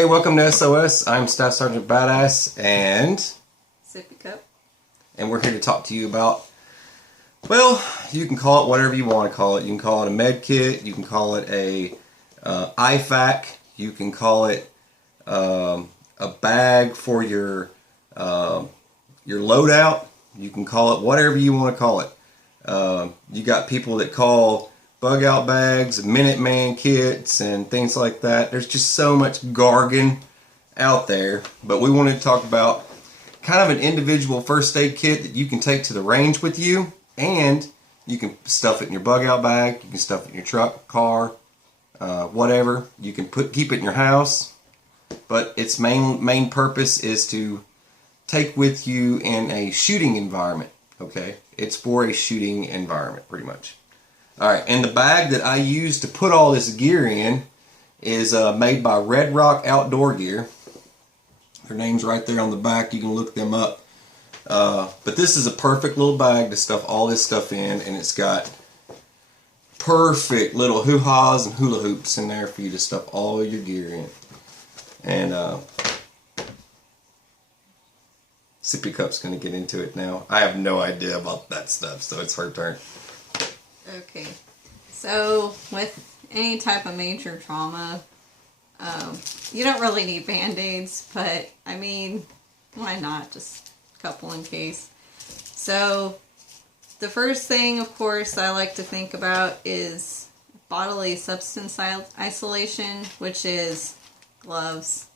Hey, welcome to SOS. I'm Staff Sergeant Badass and Sippy Cup. And we're here to talk to you about, well, you can call it whatever you want to call it. You can call it a med kit, you can call it a IFAK, you can call it a bag for your loadout, you can call it whatever you want to call it. You got people that call bug out bags, MinuteMan kits, and things like that. There's just so much jargon out there, but we wanted to talk about kind of an individual first aid kit that you can take to the range with you, and you can stuff it in your bug out bag, you can stuff it in your truck, car, whatever. You can keep it in your house, but its main purpose is to take with you in a shooting environment. Okay, it's for a shooting environment pretty much. Alright, and the bag that I use to put all this gear in is made by Red Rock Outdoor Gear. Their name's right there on the back, you can look them up. But this is a perfect little bag to stuff all this stuff in, and it's got perfect little hoo-haws and hula hoops in there for you to stuff all your gear in. And Sippy Cup's going to get into it now. I have no idea about that stuff, so it's her turn. Okay, so with any type of major trauma, you don't really need band-aids, but I mean, why not? Just a couple in case. So the first thing, of course, I like to think about is bodily substance isolation, which is gloves.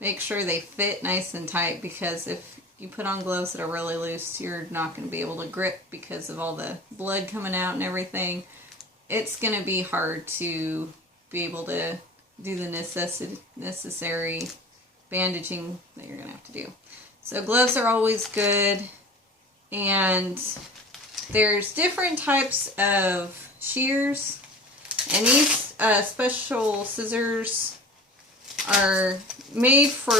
Make sure they fit nice and tight, because if you put on gloves that are really loose, you're not going to be able to grip because of all the blood coming out and everything. It's going to be hard to be able to do the necessary bandaging that you're going to have to do. So gloves are always good, and there's different types of shears, and these special scissors are made for,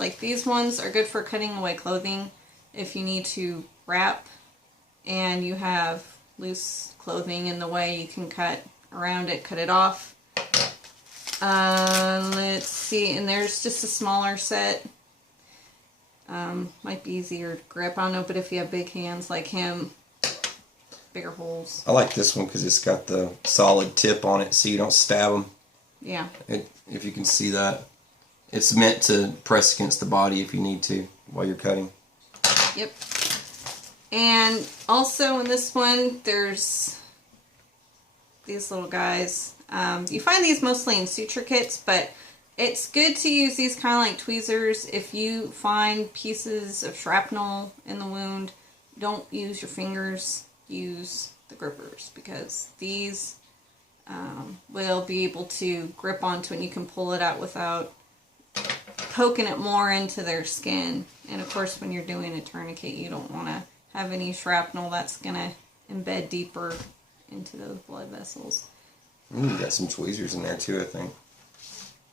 like, these ones are good for cutting away clothing if you need to wrap and you have loose clothing in the way. You can cut around it, cut it off. Let's see, and there's just a smaller set. Might be easier to grip, I don't know, but if you have big hands like him, bigger holes. I like this one because it's got the solid tip on it so you don't stab them. Yeah. If you can see that. It's meant to press against the body if you need to while you're cutting. Yep. And also in this one, there's these little guys. You find these mostly in suture kits, but it's good to use these kind of like tweezers. If you find pieces of shrapnel in the wound, don't use your fingers, use the grippers, because these will be able to grip onto it and you can pull it out without poking it more into their skin. And of course, when you're doing a tourniquet, you don't want to have any shrapnel that's going to embed deeper into those blood vessels. You got some tweezers in there too, I think,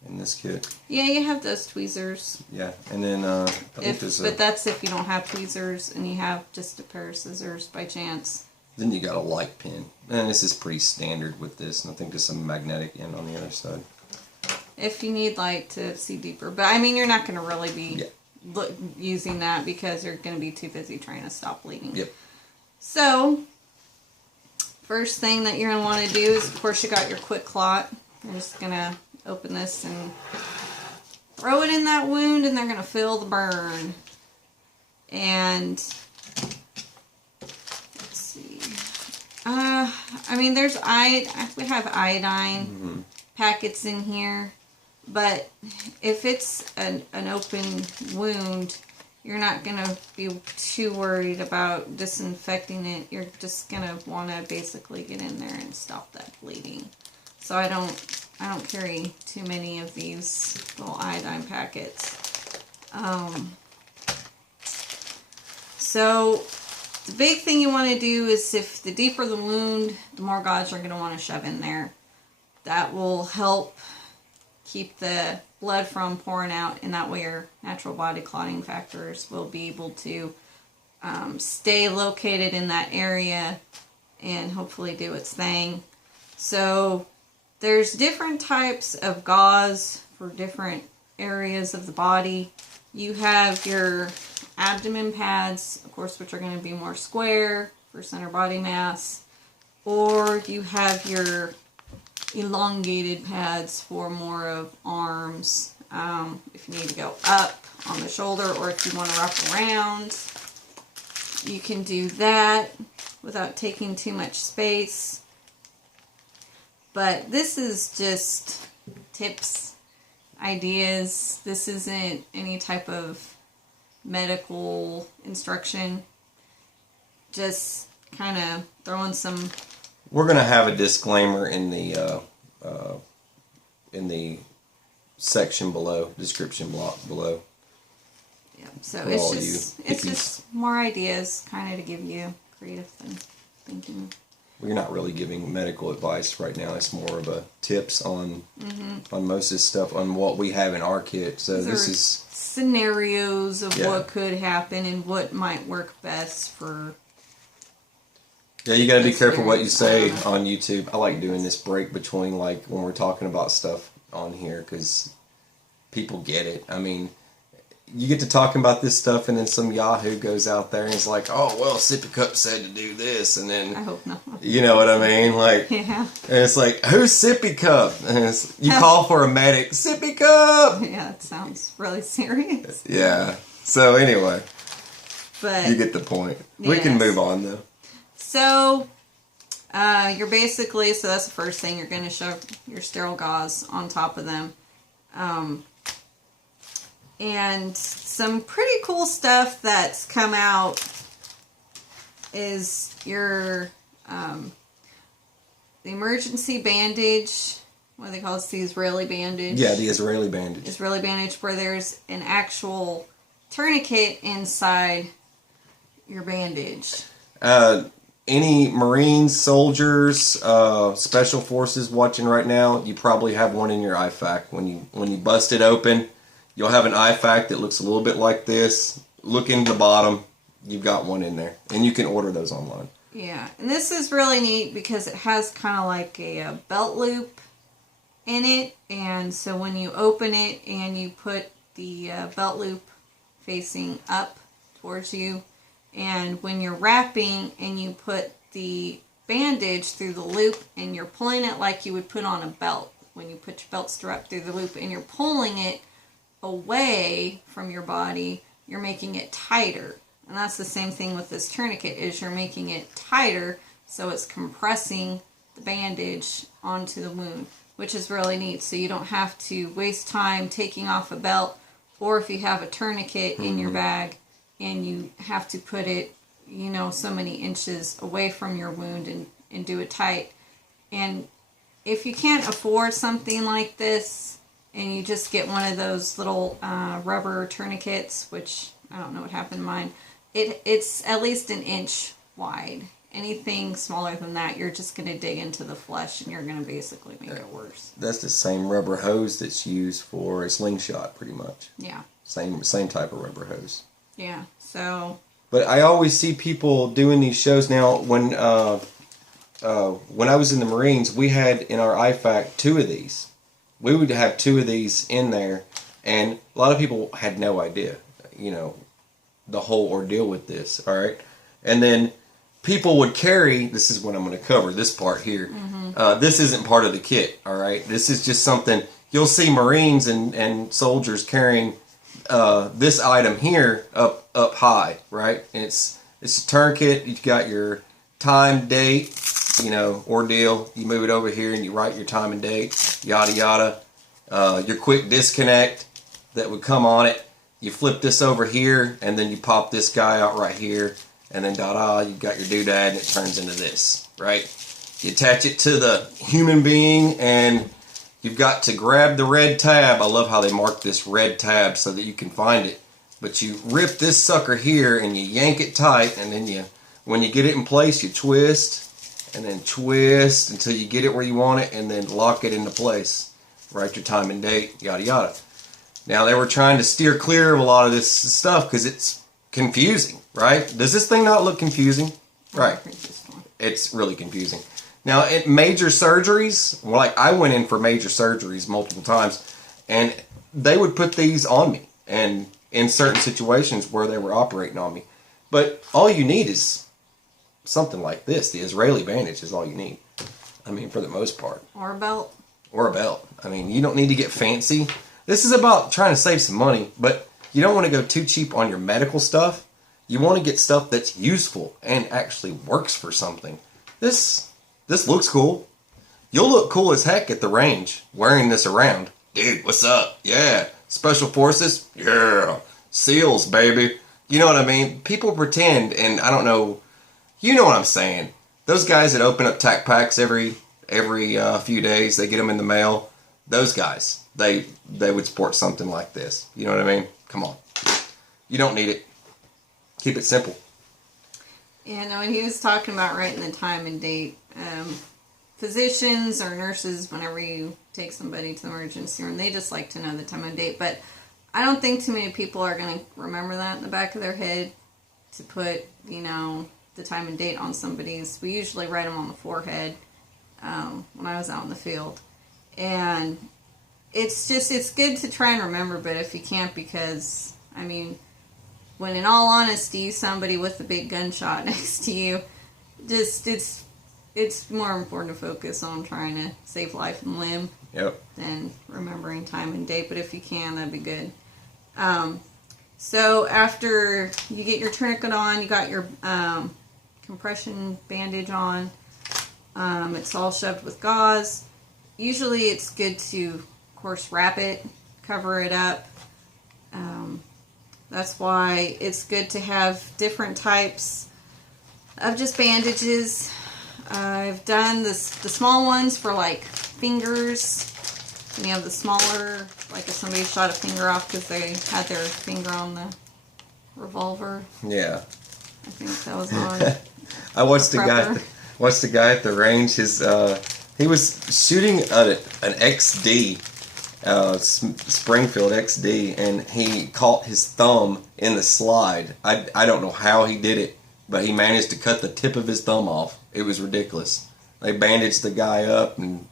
in this kit. Yeah, you have those tweezers. Yeah, and then but that's if you don't have tweezers and you have just a pair of scissors by chance. Then you got a light pin, and this is pretty standard with this, and I think there's some magnetic end on the other side. If you need light to see deeper. But I mean, you're not going to really be using that because you're going to be too busy trying to stop bleeding. Yep. So, first thing that you're going to want to do is, of course, you got your quick clot. You're just going to open this and throw it in that wound, and they're going to feel the burn. And let's see. I mean, we have iodine packets in here. But if it's an open wound, you're not going to be too worried about disinfecting it. You're just going to want to basically get in there and stop that bleeding. So I don't carry too many of these little iodine packets. So the big thing you want to do is, if the deeper the wound, the more gauze you're going to want to shove in there. That will help keep the blood from pouring out, and that way your natural body clotting factors will be able to stay located in that area and hopefully do its thing. So there's different types of gauze for different areas of the body. You have your abdomen pads, of course, which are going to be more square for center body mass. Or you have your elongated pads for more of arms. If you need to go up on the shoulder, or if you want to wrap around, you can do that without taking too much space. But this is just tips, ideas. This isn't any type of medical instruction. Just kind of throwing some. We're gonna have a disclaimer in the section below, description block below. Yeah, so For it's all it's just more ideas, kind of to give you creative thinking. We're not really giving medical advice right now. It's more of a tips on most of this stuff, on what we have in our kit. So this is scenarios of what could happen and what might work best for. Yeah, you got to be careful what you say on YouTube. I like doing this break between, like, when we're talking about stuff on here, because people get it. I mean, you get to talking about this stuff, and then some Yahoo goes out there and is like, "Oh, well, Sippy Cup said to do this," and then I hope not. You know what I mean? Like, yeah. And it's like, "Who's Sippy Cup?" And you call for a medic, Sippy Cup. Yeah, it sounds really serious. Yeah. So anyway, but you get the point. We can move on though. So, you're basically, so that's the first thing, you're going to shove your sterile gauze on top of them. And some pretty cool stuff that's come out is your, the emergency bandage, what do they call it, the Israeli bandage? Yeah, the Israeli bandage. Israeli bandage, where there's an actual tourniquet inside your bandage. Any Marines, soldiers, special forces watching right now, you probably have one in your IFAK. When you bust it open, you'll have an IFAK that looks a little bit like this. Look in the bottom, you've got one in there. And you can order those online. Yeah, and this is really neat because it has kind of like a belt loop in it. And so when you open it and you put the belt loop facing up towards you, and when you're wrapping and you put the bandage through the loop and you're pulling it like you would put on a belt, when you put your belt strap through the loop and you're pulling it away from your body, you're making it tighter. And that's the same thing with this tourniquet, is you're making it tighter so it's compressing the bandage onto the wound, which is really neat. So you don't have to waste time taking off a belt, or if you have a tourniquet in your bag, and you have to put it, so many inches away from your wound and do it tight. And if you can't afford something like this, and you just get one of those little rubber tourniquets, which I don't know what happened to mine, it's at least an inch wide. Anything smaller than that, you're just going to dig into the flesh, and you're going to basically make it worse. That's the same rubber hose that's used for a slingshot, pretty much. Yeah. Same type of rubber hose. Yeah, so. But I always see people doing these shows now. When I was in the Marines, we had in our IFAK 2 of these. We would have 2 of these in there, and a lot of people had no idea, the whole ordeal with this. All right, and then people would carry. This is what I'm going to cover. This part here. Mm-hmm. This isn't part of the kit. All right, this is just something you'll see Marines and soldiers carrying. This item here up high, right? And it's a tourniquet. You've got your time, date, ordeal. You move it over here and you write your time and date, yada yada. Your quick disconnect that would come on it. You flip this over here and then you pop this guy out right here, and then you've got your doodad and it turns into this, right? You attach it to the human being and you've got to grab the red tab. I love how they mark this red tab so that you can find it. But you rip this sucker here and you yank it tight, and then when you get it in place, you twist and then twist until you get it where you want it, and then lock it into place. Write your time and date, yada yada. Now they were trying to steer clear of a lot of this stuff because it's confusing, right? Does this thing not look confusing? Right. It's really confusing. Now, at major surgeries, like I went in for major surgeries multiple times, And they would put these on me, and in certain situations where they were operating on me. But all you need is something like this. The Israeli bandage is all you need. I mean, for the most part. Or a belt. Or a belt. I mean, you don't need to get fancy. This is about trying to save some money, but you don't want to go too cheap on your medical stuff. You want to get stuff that's useful and actually works for something. This looks cool. You'll look cool as heck at the range wearing this around. Dude, what's up? Yeah. Special Forces? Yeah. SEALs, baby. You know what I mean? People pretend, and I don't know. You know what I'm saying. Those guys that open up tack packs every few days, they get them in the mail. Those guys, they would sport something like this. You know what I mean? Come on. You don't need it. Keep it simple. Yeah, no, and he was talking about writing the time and date. Physicians or nurses, whenever you take somebody to the emergency room, they just like to know the time and date. But I don't think too many people are going to remember that in the back of their head to put, the time and date on somebody's. We usually write them on the forehead when I was out in the field. And it's good to try and remember, but if you can't, because, when in all honesty, somebody with a big gunshot next to you, it's more important to focus on trying to save life and limb than remembering time and date. But if you can, that'd be good. So after you get your tourniquet on, you got your compression bandage on. It's all shoved with gauze. Usually it's good to, of course, wrap it, cover it up. That's why it's good to have different types of just bandages. I've done the small ones for like fingers. And you have the smaller, like if somebody shot a finger off because they had their finger on the revolver. Yeah. I think that was on. I watched the guy at the range. He was shooting at an XD, Springfield XD, and he caught his thumb in the slide. I don't know how he did it, but he managed to cut the tip of his thumb off. It was ridiculous. They bandaged the guy up and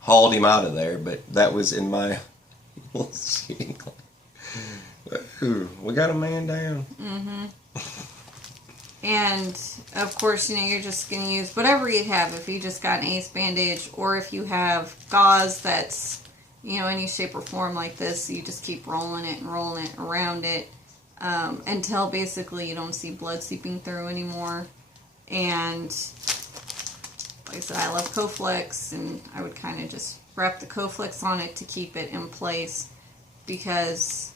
hauled him out of there, but that was in my shooting. Ooh, we got a man down. Mm-hmm. And, of course, you're just going to use whatever you have. If you just got an ace bandage, or if you have gauze that's, any shape or form like this, you just keep rolling it around it until basically you don't see blood seeping through anymore. And, like I said, I love Coflex, and I would kind of just wrap the Coflex on it to keep it in place, because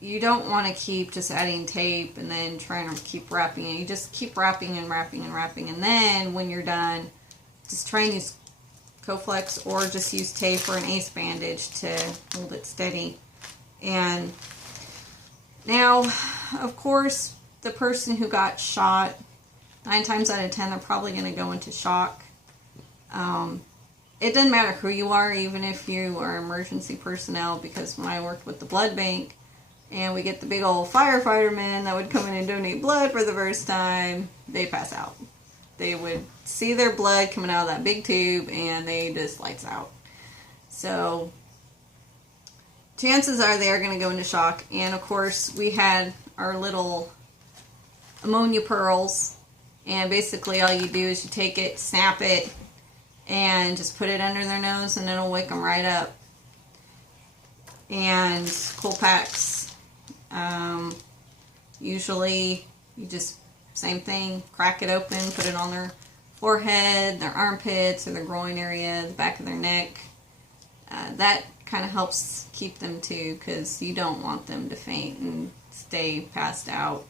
you don't want to keep just adding tape and then trying to keep wrapping it. You just keep wrapping and wrapping and wrapping, and then when you're done, just try and use Coflex or just use tape or an ace bandage to hold it steady. And now, of course, the person who got shot, 9 times out of 10, they're probably going to go into shock. It doesn't matter who you are, even if you are emergency personnel, because when I worked with the blood bank, and we get the big old firefighter men that would come in and donate blood for the first time, they pass out. They would see their blood coming out of that big tube, and they just lights out. So, chances are they are going to go into shock. And, of course, we had our little ammonia pearls, and basically all you do is you take it, snap it, and just put it under their nose, and it'll wake them right up. And cool packs. Usually you just, same thing, crack it open, put it on their forehead, their armpits, or their groin area, the back of their neck. That kind of helps keep them too, because you don't want them to faint and stay passed out.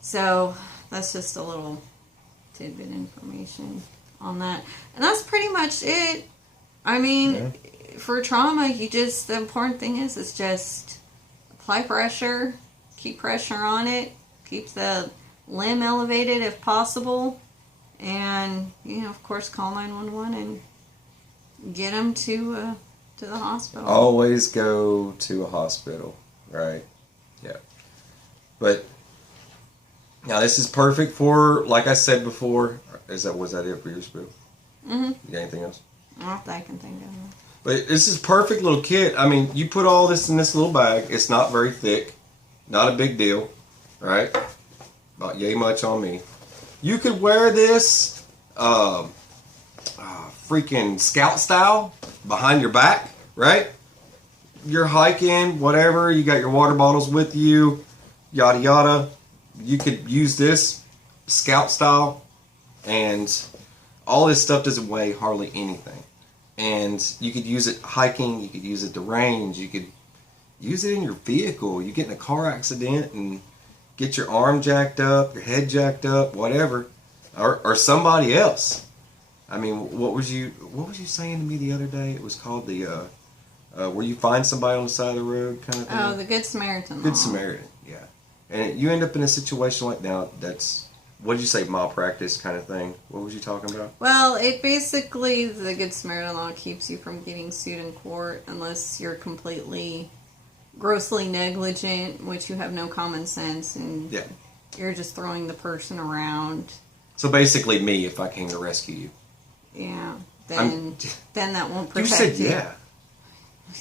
So that's just a little tidbit information on that. And that's pretty much it. For trauma, the important thing is just apply pressure, keep pressure on it, keep the limb elevated if possible, and, of course, call 911 and get them to the hospital. Always go to a hospital, right? Yeah. But now this is perfect for, like I said before, was that it for your spiel? Mm-hmm. You got anything else? Not that I can think of. But this is perfect little kit. I mean, you put all this in this little bag. It's not very thick. Not a big deal. Right? About yay much on me. You could wear this freaking scout style behind your back. Right? You're hiking, whatever. You got your water bottles with you. Yada yada. You could use this scout style. And all this stuff doesn't weigh hardly anything. And you could use it hiking, you could use it to range, you could use it in your vehicle. You get in a car accident and get your arm jacked up, your head jacked up, whatever. Or somebody else. I mean, what was you saying to me the other day? It was called the where you find somebody on the side of the road kind of thing. Oh, the Good Samaritan. Good Samaritan, yeah. And you end up in a situation like now that's, what did you say, malpractice kind of thing? What was you talking about? Well, it basically, the Good Samaritan law keeps you from getting sued in court unless you're completely, grossly negligent, which you have no common sense, and Yeah. you're just throwing the person around. So basically me, if I came to rescue you. Yeah. Then that won't You protect said you. yeah.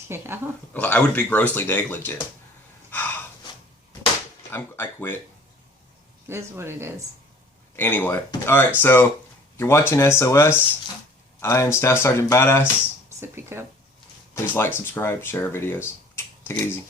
Yeah. Well, I would be grossly negligent. I quit. It is what it is. Anyway, alright, so you're watching SOS. I am Staff Sergeant Badass. Sippy cup. Please like, subscribe, share our videos. Take it easy.